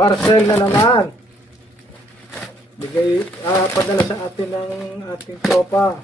Parcel na naman. Bigay, padala sa atin ng ating tropa.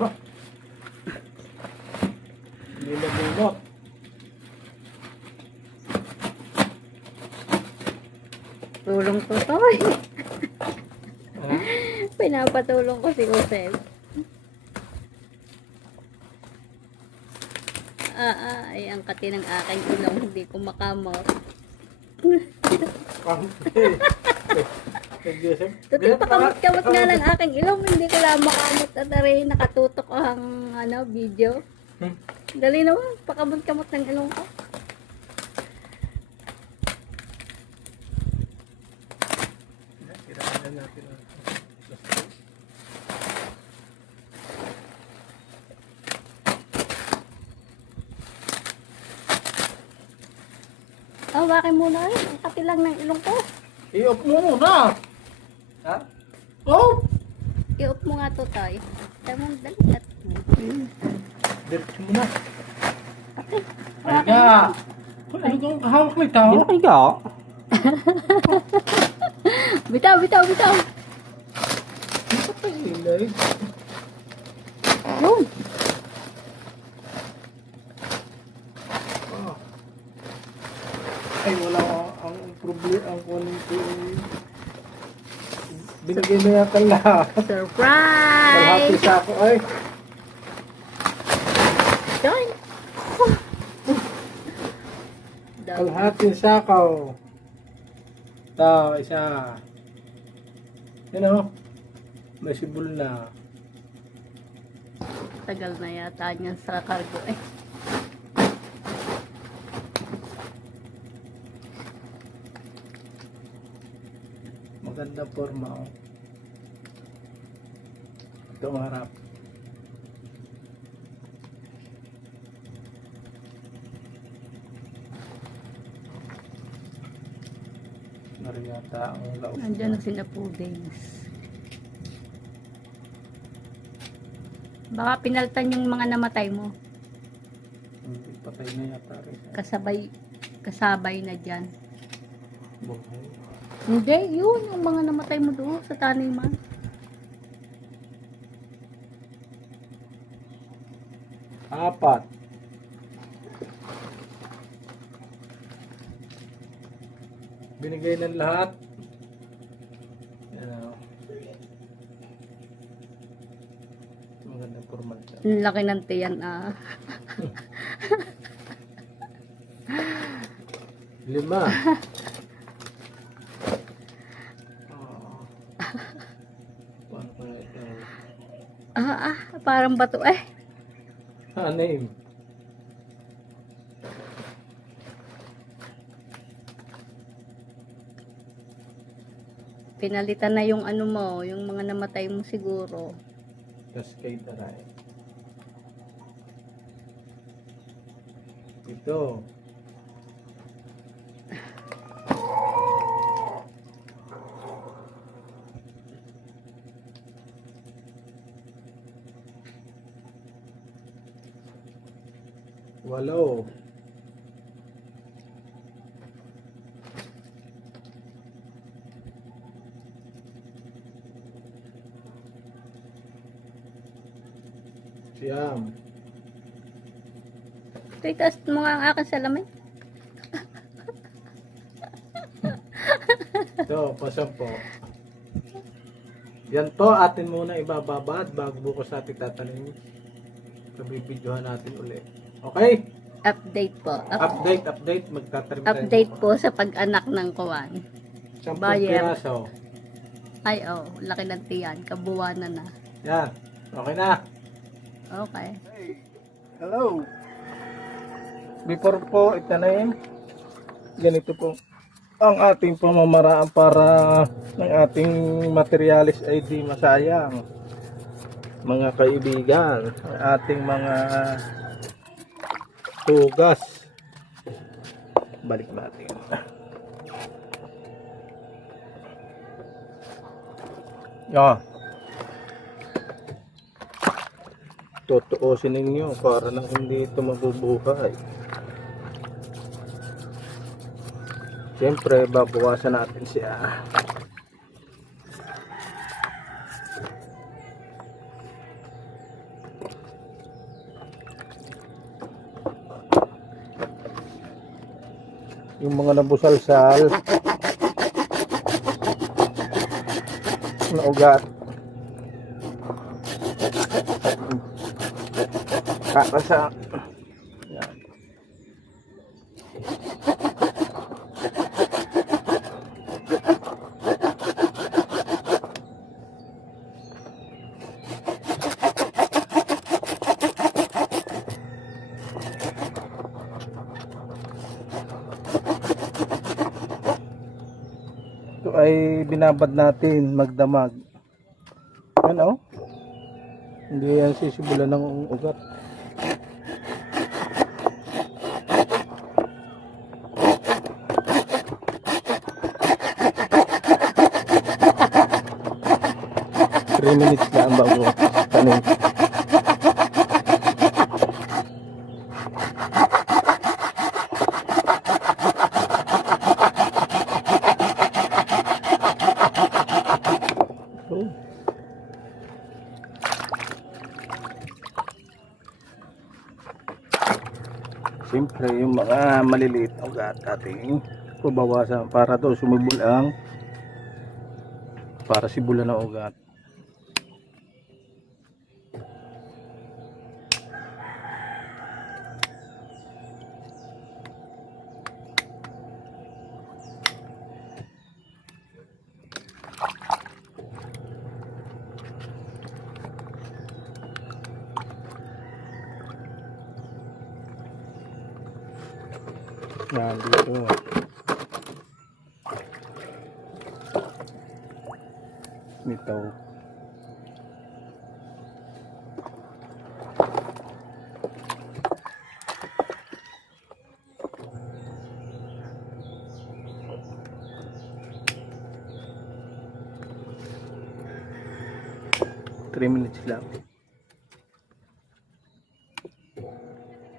Ba? Hindi na bunot. Tulong ko to. Pinapatulong ko si Joseph. Ay, ang kati ng aking ilong, hindi ko makamot. Tutoy pa kamot-kamot nga ng aking ilong, hindi ko lang makamot at aray nakatutok ang video. Dali naman, pakamot-kamot ng ilong ko. Tirahan na natin. Bakit muna eh, ang kati lang ng ilong ko. I-off mo muna. Ha? Off! I-off mo nga to, Tay. Tamang dali at... Diretso mo na. Okay. Halika! Ano kang kahawak na ito? Hindi ka. Bitaw, bitaw, bitaw. Ano pa tayo ilay? Yun. Ay, wala ang problema. Ang kunin ko binigay na yata lahat. Kalahati Surprise! sa ako. Ay, Done. kalahating sakaw. Ito, isa. Yan o. May sibol na. Tagal na yata niyan sa cargo eh. Maganda forma o. Ito ang harap. Nariyata ang laot. Nandiyan na sila puddings. Baka pinaltan yung mga namatay mo. Hindi, patay na yata rin. Kasabay na dyan. Buhay. Hindi, yun yung mga namatay mo doon sa taniman. Apat. Binigay ng lahat. Yan o. Maganda formal siya. Ang laki ng tiyan ah. 5. Parang bato eh. 6. Pinalitan na yung ano mo, yung mga namatay mo siguro. Cascade Aray. Ito. Walo. Siyam. Ito, itaas mo nga ang aking salamin. Ito, pasampo. Yan to, atin muna ibababad bago bukas natin tatanim. Kabibidyohan natin ulit. Okay? Update po. Update. Magtatanim tayo Update bukas. po sa pag-anak ng kuwan. 10 Buyer. piraso. Ay, oh, laki ng tiyan. Kabuwanan na. Yan. Okay na. Okay. Hello. Before po itanim, ganito po ang ating pamamaraan para ng ating materialis ay di masayang. Mga kaibigan, ang ating mga tugas. Balik natin. Yan. Tutuusin ninyo para nang hindi ito mabubuhay. Siyempre, babawasan natin siya. Yung mga nabusal-sal na ugat. Kakasa. Yan. Ito ay binabad natin magdamag. Ano? Hindi yan sisibulan ng ugat. Three minutes na ang bago tanim. So, siyempre yung mga maliliit na ugat ating pabawasan para daw sumubulang para sibulan ng ugat. Yan dito. Nito. Three minutes lang.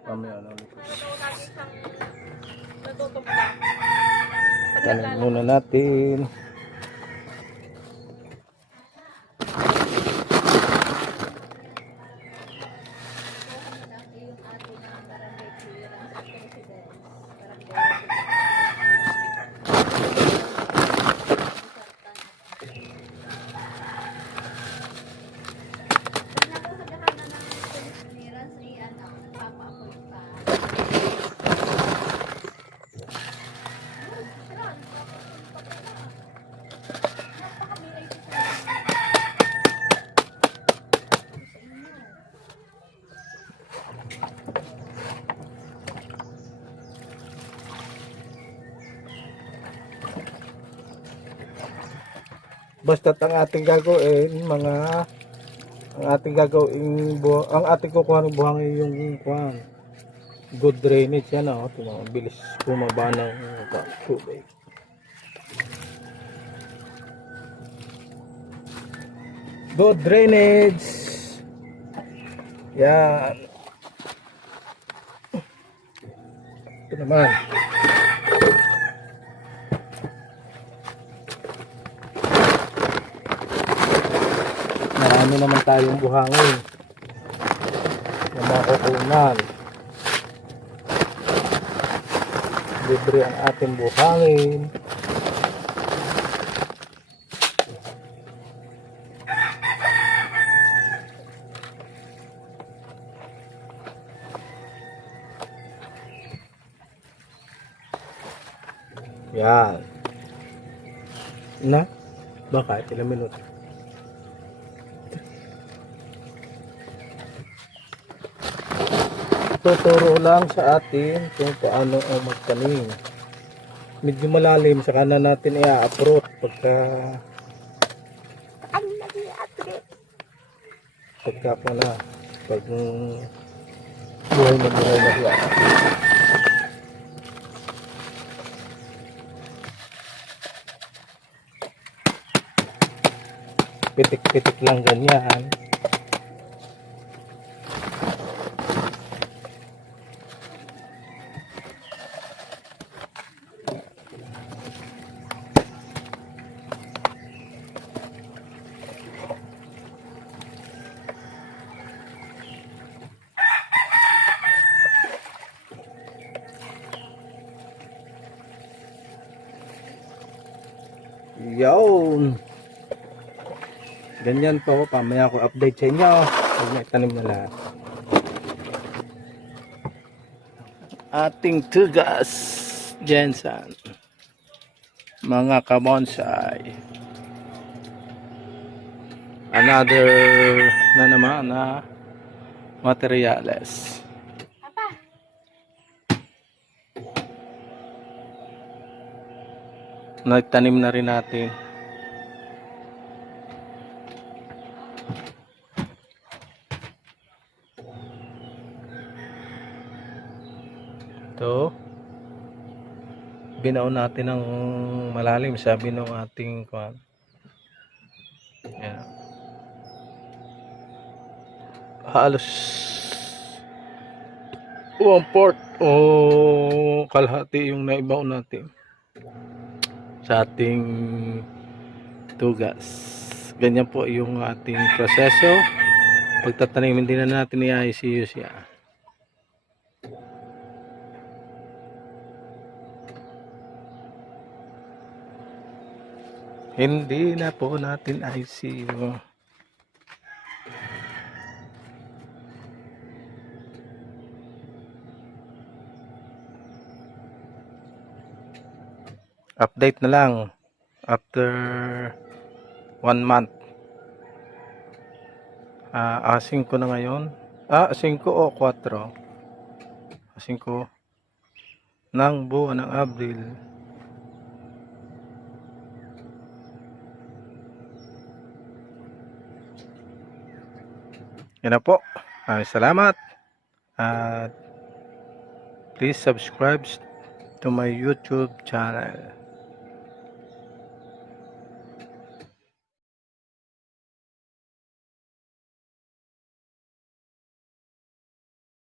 Mamaya na ulit. Tanim muna natin. Basta't ang ating gagawin ang ating kukuha ng buhangin yung kuhan. Good drainage yan, ito bilis bumaba ng tubig. Good drainage. Yan. Ito naman. Marami naman tayong buhangin na makukunan. Libre ang ating buhangin. Yan. Na? Baka ilang minuto. Tuturo lang sa atin kung paano ang magtanim. Medyo malalim sa kanan natin i-approach pagka pala pag buhay na siya. Pitik-pitik lang ganyan. Yun. Ganyan po. Pamaya ko update sa inyo. Pag may tanim na lahat. Ating tugas. Jensen. Mga kabonsai. Another na naman na materials. Nagtanim na rin natin. Ito. Binaon natin ng malalim, sabi ng ating kwan. Yan. Halos 1/4 o kalahati yung naibaon natin sa ating tugas. Ganyan po yung ating proseso. Pagtatanim, hindi na natin i-ICU siya. Hindi na po natin ICU. Update na lang after 1 month. 5 na ngayon. 5 o 4. 5 ng buwan ng Abril. Yan na po. Salamat. At please subscribe to my YouTube channel.